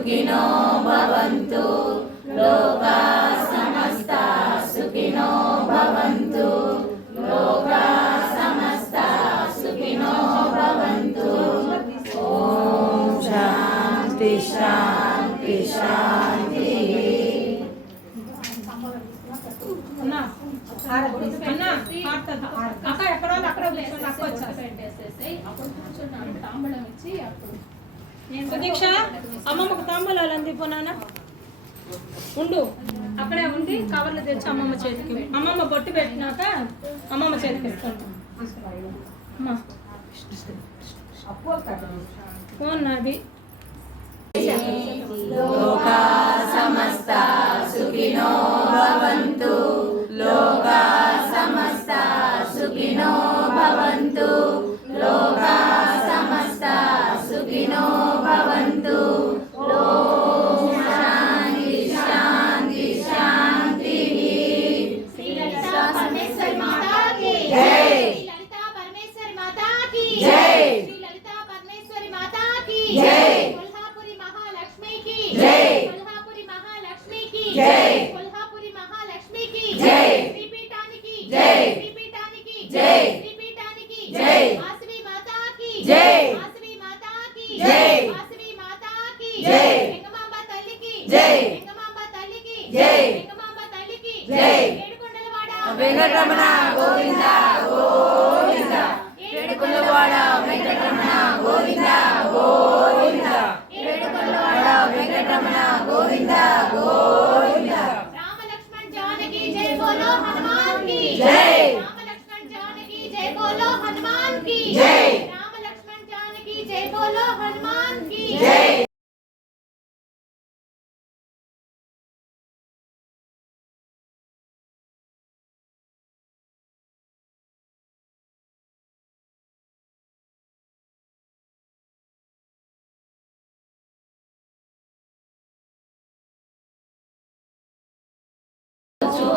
సుఖినో భవంతు లోకా సమస్తా సుఖినో భవంతు లోకా సమస్తా సుఖినో భవంతు. ఓం శాంతి శాంతి శాంతి. దీక్ష అమ్మమ్మకు తాంబూలాలు అందిపోనా ఉండు, అక్కడే ఉండి కవర్లు తెచ్చి అమ్మమ్మ చేతికి, అమ్మమ్మ బొట్టు పెట్టినాక అమ్మమ్మ చేతికి ఇస్తాను. ఫోన్ నాది. లోకా సమస్తా సుఖినో భవంతు లోకా సమస్తా సుఖినో భవంతు లోకా సమస్తా సుఖినో భవంతు. ఓం శాంతి శాంతి శాంతి. శ్రీ లలితా పరమేశ్వరి మాతా కీ జై. శ్రీ లలితా పరమేశ్వరి మాతా కీ జై. శ్రీ లలితా పరమేశ్వరి మాతా కీ జై. కొల్హాపురి మహాలక్ష్మి కి జై. కొల్హాపురి మహాలక్ష్మి కి జై. కొల్హాపురి మహాలక్ష్మి కి జై. శ్రీపీఠానికి జై. శ్రీపీఠానికి జై. శ్రీపీఠానికి జై. వాసవి మాతా కీ జై. వాసవి మాతా కీ జై. వాసవి మాతా కీ జై. వెంగమాంబ తల్లికి జై. వెంగమాంబ తల్లికి జై. వెంగమాంబ తల్లికి జై. ఏడుకొండలవాడ వెంకటరమణ గోవింద గోవింద. ఏడుకొండలవాడ వెంకటరమణ గోవింద గోవింద. ఏడుకొండలవాడ వెంకటరమణ గోవింద గోవింద. రామ లక్ష్మణ జానకి జై బోలో హనుమాన్ की జై. రామ లక్ష్మణ జానకి జై బోలో హనుమాన్ की జై. రామ లక్ష్మణ జానకి జై బోలో హనుమాన్ की జై.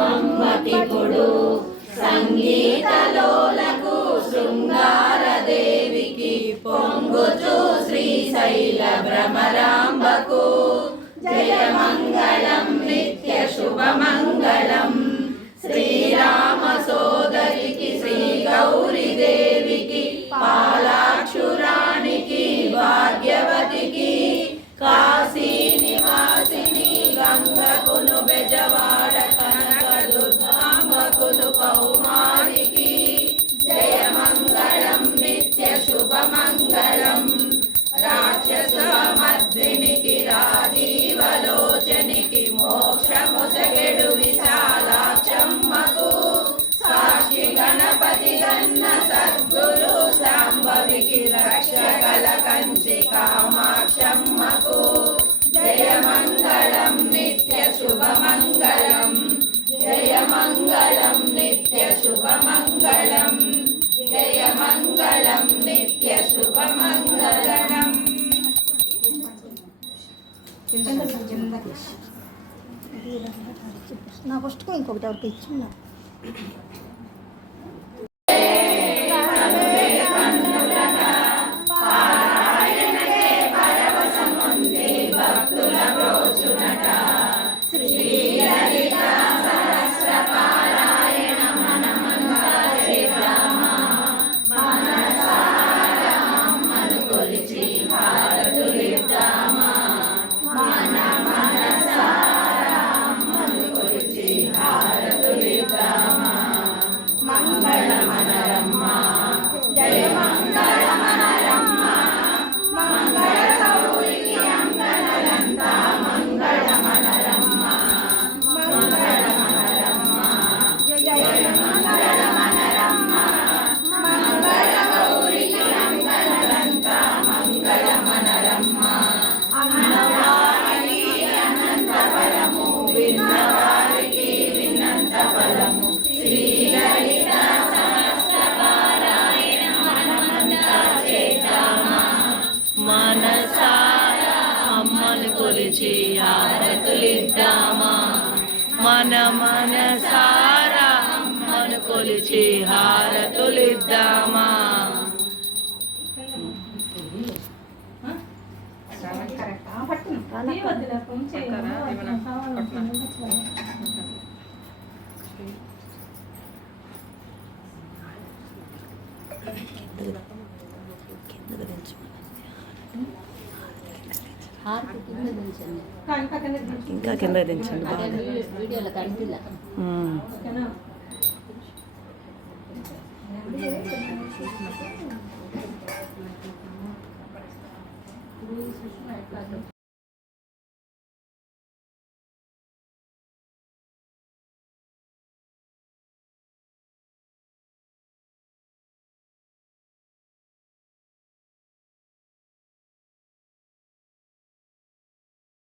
అమ్మతిపుడు సంగీతలోలకు శృంగార దేవికి పొంగుచు శ్రీశైల భ్రమరాంబకు జయమంగళం నిత్య శుభమంగళం. శ్రీరామ సోదరికి శ్రీ గౌరీ దేవికి పాలాక్షురానికి భాగ్యవతికి కాశీ నివాసిని గంగకును బెజవాడ కనకదుర్గాంబకును కౌమారికి జయమంగళం నిత్య శుభమంగళం. రాక్షస మర్దినికి రాజీవలోచనికి మోక్షముసగెడు విశాలాక్షమ్మకు సాక్షి గణపతి గన్న సద్గురు శాంభవికి రక్షగల కంచి కామాక్షమ్మకు జయమంగళం నిత్య శుభమంగళం. జయమంగళం నిత్య శుభమంగళం. జయమంగళం నిత్య శుభమంగళం. నా ఫస్ట్కు ఇంకొకటి ఎవరికి ఇచ్చిందా? కొలిచి హారతులిద్దామా మన మనసారా అమ్మను కొలిచి హారతులిద్దామా. వద్దులే, కొంచెం కావాలనుకున్నాను. ఇంకా కింద దించండి బాగా. వీడియోలో కనిపిల్ల ఓకేనా?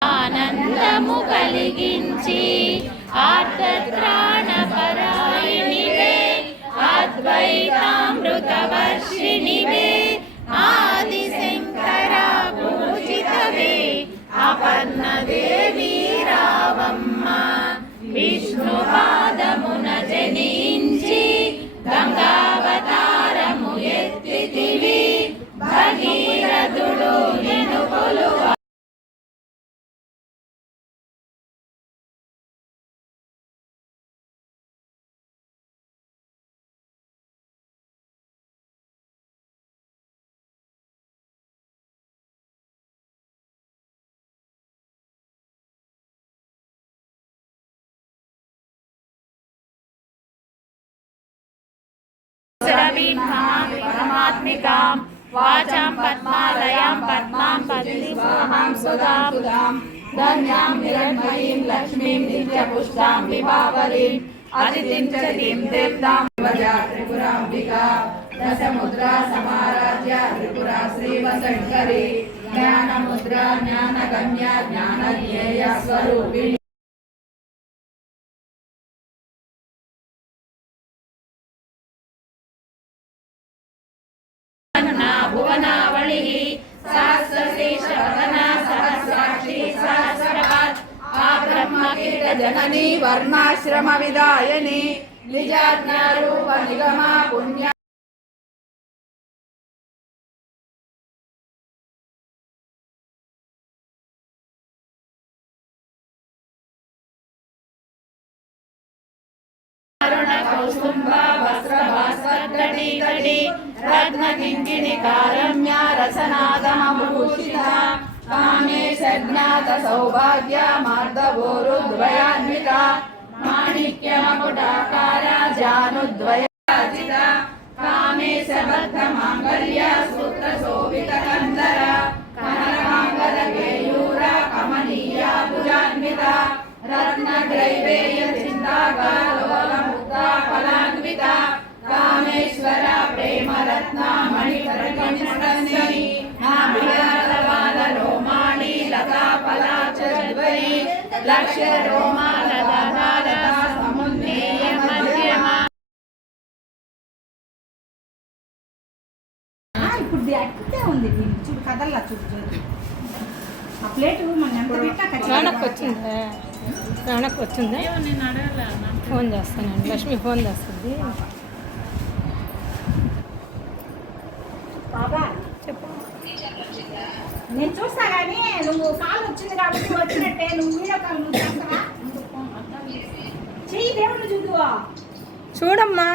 ఆనందము కలిగించి ఆర్తత్రాణపరాయణివే అద్వైతామృతవర్షిణివే ఆదిశంకర పూజితవే అపర్ణదేవి రావమ్మ విష్ణు పాదమున జనించి గంగావతారము ఎత్తితివి భగీరథుడు నిన్ను కొలువ परमात्मिकां वाचां पद्मालयां पद्मां पद्मिस्वाहां सुधां धन्यां हिरण्मयीं लक्ष्मीं नित्यपुष्टां विभावरीं अदितिं च तीं तीर्थां त्रिपुराम्बिका दशमुद्रा समाराध्य त्रिपुरा श्रीवसङ्करी ज्ञानमुद्रा ज्ञानगम्या ज्ञानज्ञेय स्वरूपिणी भुवनावळिः सहस्रशीर्षवदना सहस्राक्षी सहस्रपात् आब्रह्मकीटजननी वर्णाश्रमविदायिनी निजाज्ञारूप निगमा पुण्य कौस्तुम्बा वस्त्रभास्वद्गडी गडी रत्नकिङ्किणिकारम्या रसनादमभूषिता कामेशज्ञात सौभाग्य मार्दवोरुद्वयान्विता माणिक्यमकुटाकारा जानुद्वयाजिता कामेशबद्धमाङ्गल्य सूत्रशोभितकन्दरा कनकाङ्गदकेयूरा कमनीया भुजान्विता रत्नग्रैवेय चिन्ताकालोलमुक्ता फलान्विता कामेश्वर प्रेम रत्ना मणिपरकिणि नाभियालवालरोमाणि लता फलाचद्वयी लक्ष्य रोमा लता समुन्नेय मध्यमा ఇప్పుడు అట్టే ఉంది చూడు కదల్లా చూడు ఆ ప్లేటు మన ఎంత పెట్టా వెనక్కి వచ్చిందా? వెనక్కి వచ్చిందా? ఫోన్ చేస్తానండి, లక్ష్మి ఫోన్ చేస్తుంది. బాబా చెప్పు. నేను చూస్తా కానీ నువ్వు కాల్ వచ్చింది కాబట్టి వచ్చినట్టే నువ్వు వీడియో కాల్ నువ్వు చేస్తావా? చెయ్యి దేవుడు చూద్దువా చూడమ్మా,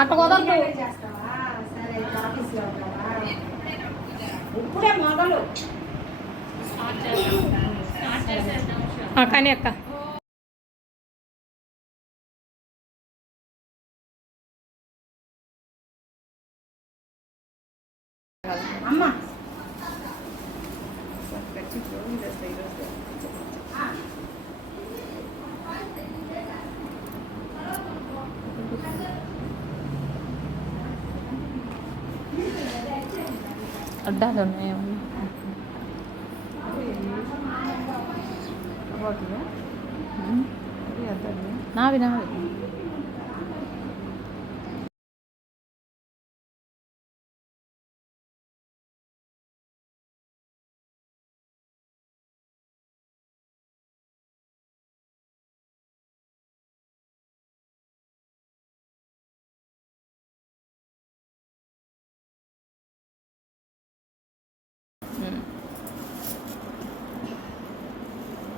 అట్ట కుదరదు. చేస్తావా? సరే ఆఫీస్లో ఉంటావా? ఇప్పుడే మొదలు కానీ అక్క అమ్మ అడ్డాలు ఉన్నాయేమో. నావి నావి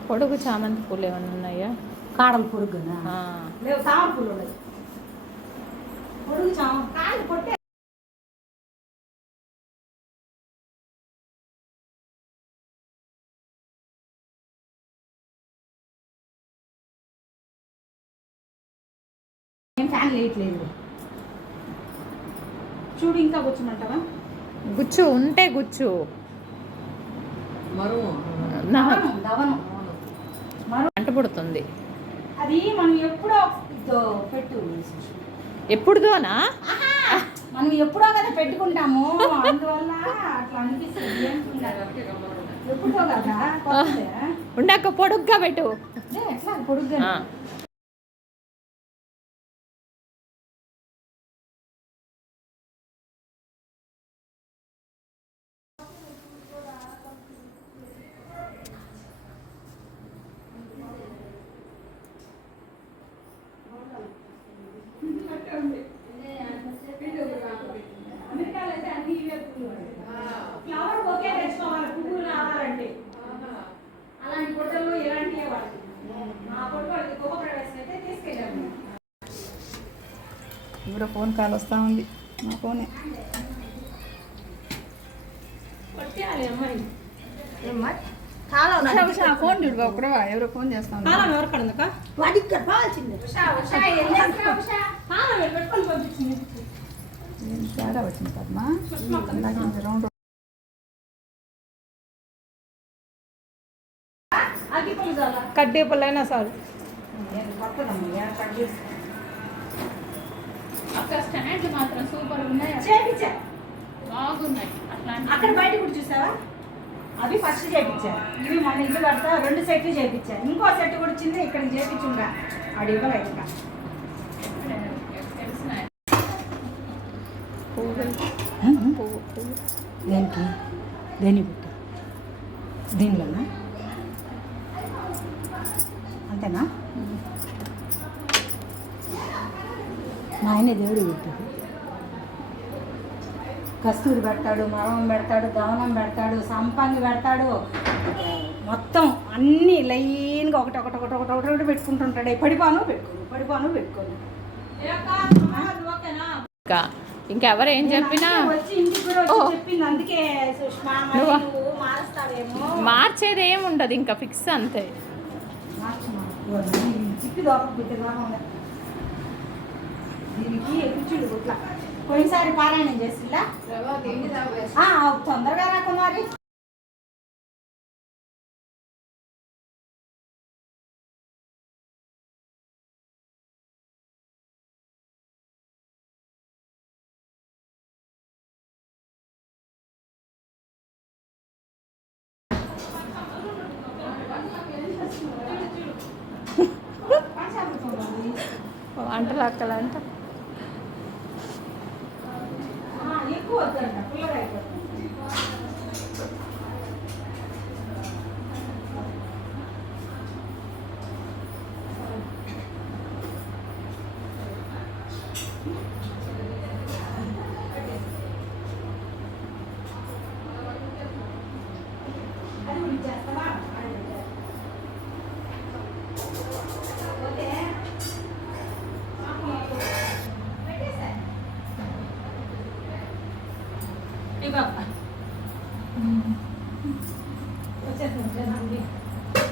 పొడుగు చామంతి పూలు ఏమైనా ఉన్నాయా? కాడల పొడుగునా? ఆ. లేవు, తామర పూలు ఉన్నాయి. పొడుగు కాళ్ళు పొట్టే ఏం ఫ్యాన్ లేయట్లేదు. చూడు, ఇంకా కూర్చుమంటావా? గుచ్చు ఉంటే గుచ్చు. దవనం అంట పుడుతుంది. అది మనం ఎప్పుడో పెట్టు. ఎప్పుడుదోనా? మనం ఎప్పుడో కదా పెట్టుకుంటాము, అందువల్ల అట్లా అనిపిస్తుంది. ఎప్పుడో కదా ఉండక పొడుగ్గా పెట్టు. ఎట్లా పొడుగ్గా? ఫ్లవర్ బొకే తెచ్చుకోవాలి పువ్వులు రావాలంటే. అలాంటి పొట్టలు ఎలాంటివి వాడుతుంది. మా పొట్టు వాళ్ళకి గొప్ప ప్రవేశం అయితే తీసుకెళ్ళాము. ఇప్పుడు ఫోన్ కాల్ వస్తూ ఉంది. నా ఫోనే కొట్టేయాలి అమ్మాయి. ఫోన్ చూడు ఒకడే ఎవరో ఫోన్ చేస్తాను. కాలం ఎవరు కడదక వాడికి కావాల్సింది. కాలం పెట్టుకొని పంపించింది. తేడా వచ్చింది పద్మ. రౌండ్ కడ్డీ పుల్లైనా సార్ స్టాండ్ మాత్రం సూపర్ ఉన్నాయి. చేయించా బాగున్నాయి. అక్కడ బయట కూడా చూసావా? అవి ఫస్ట్ చేయించా. ఇవి మన ఇల్లు కడతా 2 సెట్లు చేయించా. ఇంకో సెట్ కూడా వచ్చింది, ఇక్కడికి చేయించుండా. అది ఇవ్వలేదు ఇంకా. దేనికి దేని పెట్టు దీనిలోనా? అంతేనా? మా ఆయన దేవుడు పెట్టాడు. కస్తూరి పెడతాడు, మరం పెడతాడు, దవనం పెడతాడు, సంపంగి పెడతాడు. మొత్తం అన్నీ లైన్గా ఒకటి పెట్టుకుంటుంటాడు. పడిపోను పెట్టుకోను. ఇంకెవరు ఏం చెప్పినా వచ్చి ఇంటికి కూడా వచ్చి చెప్పింది. అందుకే సుష్మా నువ్వు మారుస్తావేమో. మార్చేది ఏమి ఉండదు, ఇంకా ఫిక్స్ అంతే. చిప్పి దోప దీనికి కూర్చుండు గుట్ల. పోయినసారి పారాయణం చేసిందా? తొందరగా రాకుమారి. వంటలు అక్కలంట ఎక్కువ వద్దంట, పుల్లగా అయిపోతుంది. అది కూడా చేస్తావా?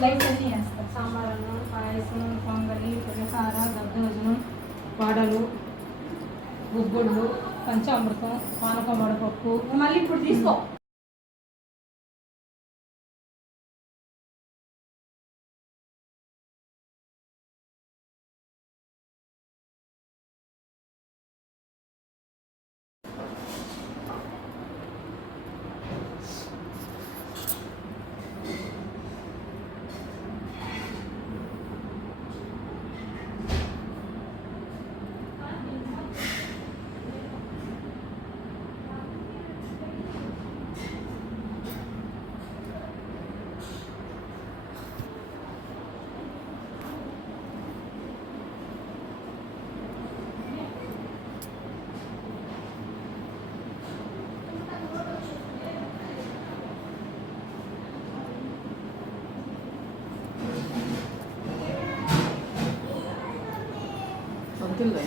లైట్స్ అన్నీ వేస్తాం. సాంబార్ అన్నం, పాయసం, పొంగలి, పులిహార, దద్దోజనం, వడలు, గుగ్గుళ్ళు, పంచామృతం, పానకం, వడపప్పు. మళ్ళీ ఇప్పుడు తీసుకో. పంతులు